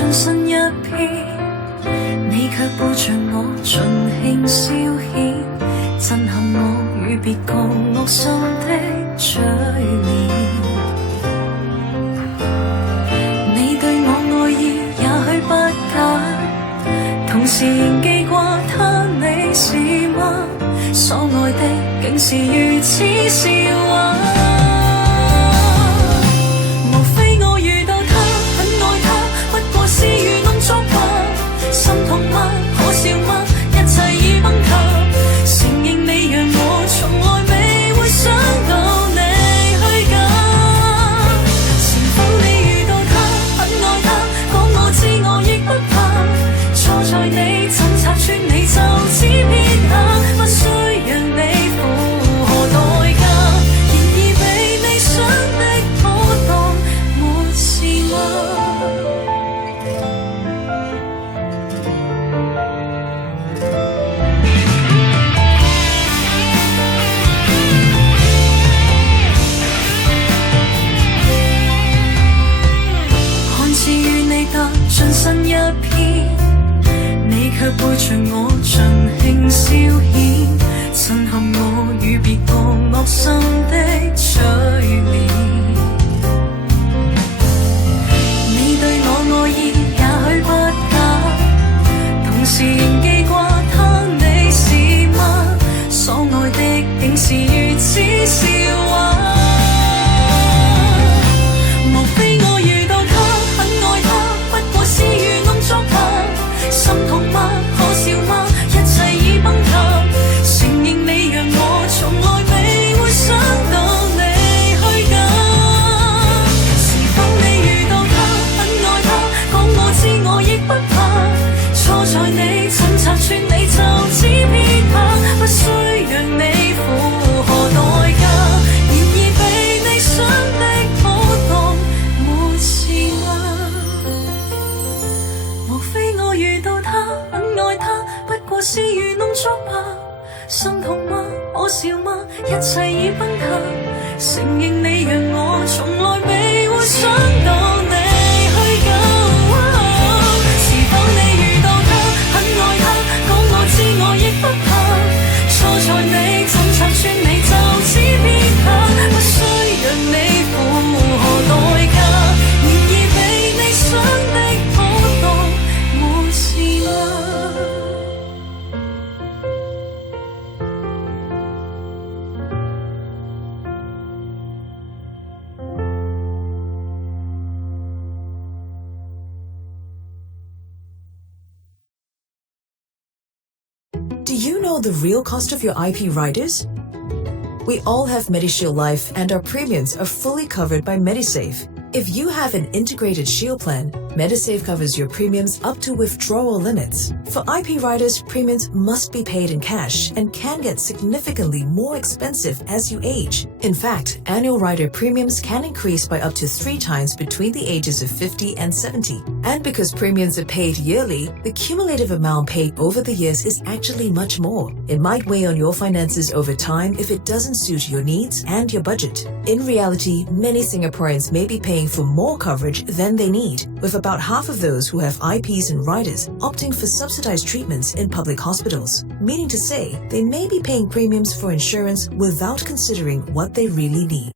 盡身一片，你卻抱着我盡興消遣，震撼我與別個惡心的嘴臉。你對我愛意也許不假，同時仍記掛他，你是嗎？所愛的竟是如此笑話。無非我遇到他，很愛他，不過是愚弄作吧。心痛嗎？可笑嗎？一切已崩塌。承認你讓我從來未會想到你虛假。前方你遇到他，很愛他，講我知我亦不怕。錯在你怎拆穿你就只撇下，不需讓你付何代價。然而被你想的可當沒事嗎？盡身一片，你卻背着我盡興消遣，震撼我與別個惡心的嘴臉。你對我愛意也許不假，同時仍記掛他，你是嗎？所愛的竟是如此笑話。莫非我遇到他，很愛他，不過是愚弄作吧。心痛嗎？可笑嗎？一切已崩塌。承認你讓我從來未會想到你虛假。是否你遇到他，很愛他，講我知我亦不怕。錯在你怎拆穿你就只撇下，不需讓你付何代價。然而被你想的可當沒事嗎？莫非我遇到他，很愛他，不過是愚弄作吧。心痛嗎？可笑嗎？一切已崩塌。承認你讓我從來未會想到你虛假。是否你遇到他，很愛他，講我知我亦不怕。錯在你怎拆穿你就只撇下，不需讓你付何代價。然而被你想的可當沒事嗎？Do you know the real cost of your IP riders? We all have MediShield Life and our premiums are fully covered by MediSave. If you have an integrated shield plan, MediSave covers your premiums up to withdrawal limits. For IP riders, premiums must be paid in cash and can get significantly more expensive as you age. In fact, annual rider premiums can increase by up to 3 times between the ages of 50 and 70. And because premiums are paid yearly, the cumulative amount paid over the years is actually much more. It might weigh on your finances over time if it doesn't suit your needs and your budget. In reality, many Singaporeans may be paying for more coverage than they need, with about half of those who have IPs and riders opting for subsidized treatments in public hospitals, meaning to say they may be paying premiums for insurance without considering what they really need.